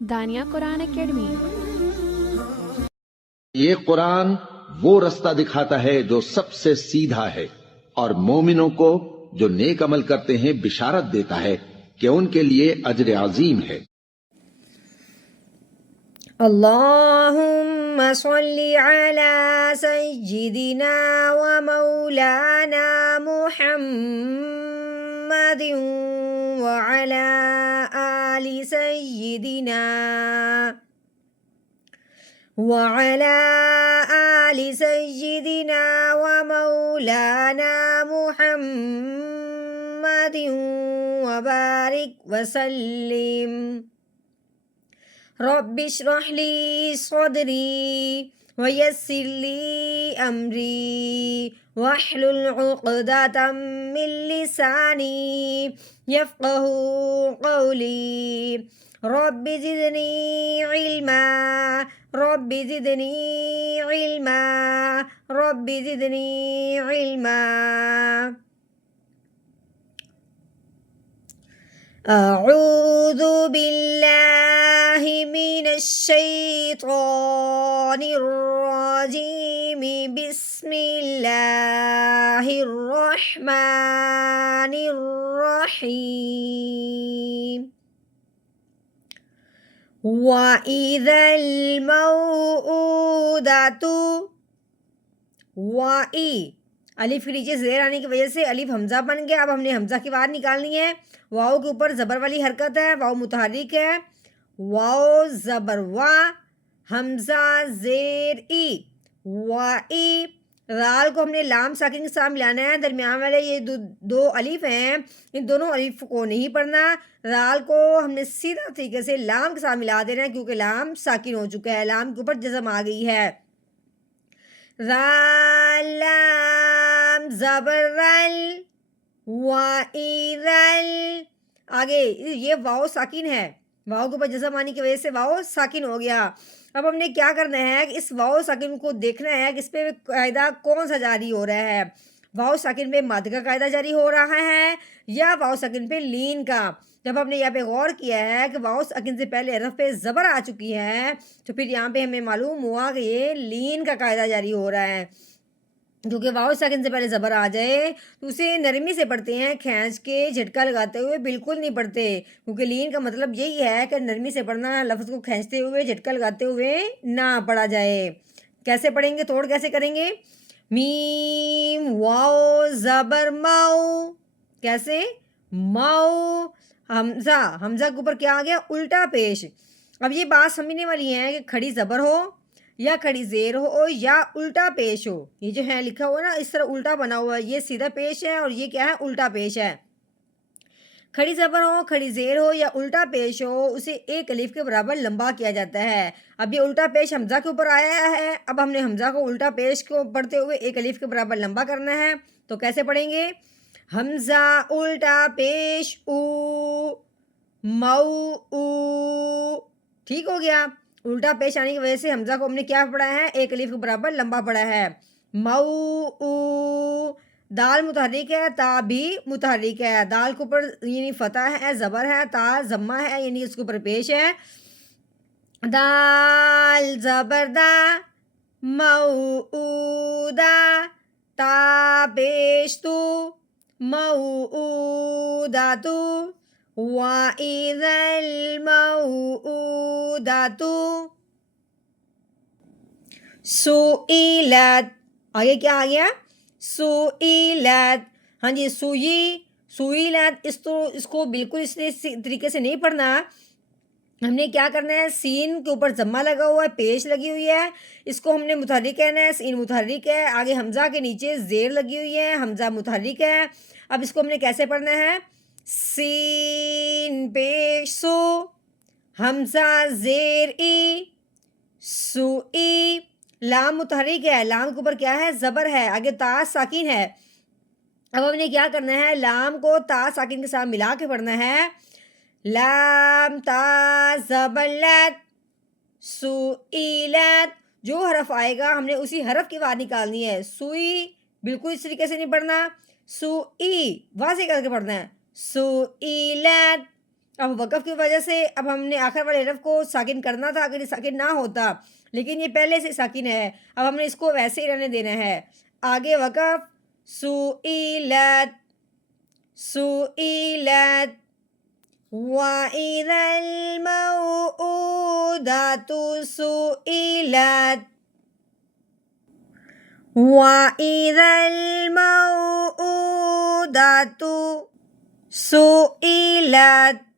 دانیہ قرآن academy. یہ قرآن وہ رستہ دکھاتا ہے جو سب سے سیدھا ہے، اور مومنوں کو جو نیک عمل کرتے ہیں بشارت دیتا ہے کہ ان کے لیے اجر عظیم ہے۔ اللہم صلی علی سیدنا و مولانا محمد وعلی آل سیدنا و مولانا محمد وبارک وسلم۔ رب اشرح لی صدری ویسر لی امری واحلل عقدۃ من لسانی یفقہوا قولی۔ رب زدنی علما رب زدنی علما رب زدنی علما۔ اعوذ باللہ من الشیطان الرجیم، بسم اللہ الرحمن الرحیم۔ وَإِذَا الْمَوْءُودَةُ، الف کے نیچے زیر آنے کی وجہ سے الف حمزہ بن گیا۔ اب ہم نے حمزہ کی آواز نکالنی ہے۔ واؤ کے اوپر زبر والی حرکت ہے، واؤ متحرک ہے، واؤ زبر وا، حمزہ زیر ای، وائی۔ رال کو ہم نے لام ساکن کے ساتھ ملانا ہے۔ درمیان والے یہ دو الف ہیں، ان دونوں الف کو نہیں پڑھنا۔ رال کو ہم نے سیدھا طریقے سے لام کے ساتھ ملا دینا ہے، کیونکہ لام ساکن ہو چکا ہے، لام کے اوپر جزم آ گئی ہے۔ رال لام زبر رل، وَإِذَا، آگے یہ واؤ ساکن ہے، واؤ کے اوپر جزم آنے کی وجہ سے واؤ ساکن ہو گیا۔ اب ہم نے کیا کرنا ہے کہ اس واؤ ساکن کو دیکھنا ہے کہ اس پہ قاعدہ کون سا جاری ہو رہا ہے۔ واؤ ساکن پہ مد کا قاعدہ جاری ہو رہا ہے یا واؤ ساکن پہ لین کا۔ جب ہم نے یہاں پہ غور کیا ہے کہ واؤ ساکن سے پہلے حرف پہ زبر آ چکی ہے، تو پھر یہاں پہ ہمیں معلوم ہوا کہ یہ لین کا قاعدہ جاری ہو رہا ہے، کیونکہ واؤ ساکن سے پہلے زبر آ جائے تو اسے نرمی سے پڑھتے ہیں، کھینچ کے جھٹکا لگاتے ہوئے بالکل نہیں پڑھتے، کیونکہ لین کا مطلب یہی ہے کہ نرمی سے پڑھنا، لفظ کو کھینچتے ہوئے جھٹکا لگاتے ہوئے نہ پڑھا جائے۔ کیسے پڑھیں گے؟ توڑ کیسے کریں گے؟ میم واؤ زبر ماؤ، کیسے؟ ماؤ، حمزہ کے اوپر کیا آ گیا؟ الٹا پیش۔ اب یہ بات سمجھنے والی ہے کہ کھڑی زبر ہو یا کھڑی زیر ہو یا الٹا پیش ہو، یہ جو ہے لکھا ہوا نا اس طرح الٹا بنا ہوا ہے، یہ سیدھا پیش ہے اور یہ کیا ہے؟ الٹا پیش ہے۔ کھڑی زبر ہو، کھڑی زیر ہو یا الٹا پیش ہو، اسے ایک الف کے برابر لمبا کیا جاتا ہے۔ اب یہ الٹا پیش حمزہ کے اوپر آیا ہے، اب ہم نے حمزہ کو الٹا پیش کو پڑھتے ہوئے ایک الف کے برابر لمبا کرنا ہے، تو کیسے پڑھیں گے؟ حمزہ الٹا پیش او، مو او، ٹھیک ہو گیا۔ الٹا پیش آنے کی وجہ سے حمزہ کو ہم نے کیا پڑھا ہے؟ ایک الف کے برابر لمبا پڑھا ہے۔ مو او، دال متحرک ہے، تا بھی متحرک ہے، دال کے اوپر یعنی فتح ہے، زبر ہے، تا ضمہ ہے یعنی اس کے اوپر پیش ہے۔ دال زبر دا، موعودہ، تا پیش تو، موعودہ تو، وَإِذَا الْمَوْءُودَةُ سُئِلَت، آگے کیا آ گیا؟ سُئِلت، ہاں جی، سُئِلت، اس کو بالکل اس طریقے سے نہیں پڑھنا۔ ہم نے کیا کرنا ہے؟ سین کے اوپر ضمہ لگا ہوا ہے، پیش لگی ہوئی ہے، اس کو ہم نے متحرک کہنا ہے، سین متحرک ہے، آگے حمزہ کے نیچے زیر لگی ہوئی ہے، حمزہ متحرک ہے۔ اب اس کو ہم نے کیسے پڑھنا ہے؟ سین پیش سو، حمزہ زیر ای، سو ای، لام متحرک ہے، لام کے اوپر کیا ہے؟ زبر ہے، آگے تا ساکن ہے۔ اب ہم نے کیا کرنا ہے؟ لام کو تا ساکن کے ساتھ ملا کے پڑھنا ہے۔ لام تا زبر لت، سئلت، جو حرف آئے گا ہم نے اسی حرف کی آواز نکالنی ہے۔ سوئی بالکل اس طریقے سے نہیں پڑھنا، سوئی واضح کر کے پڑھنا ہے سوئیلت. اب وقف کی وجہ سے اب ہم نے آخر والے حرف کو ساکن کرنا تھا اگر یہ ساکن نہ ہوتا، لیکن یہ پہلے سے ساکن ہے. اب ہم نے اس کو ویسے ہی رہنے دینا ہے. آگے وقف سوئیلت سوئیلت. وَإِذَا الْمَوْءُودَةُ سُئِلَتْ وَإِذَا الْمَوْءُودَةُ سُئِلَتْ.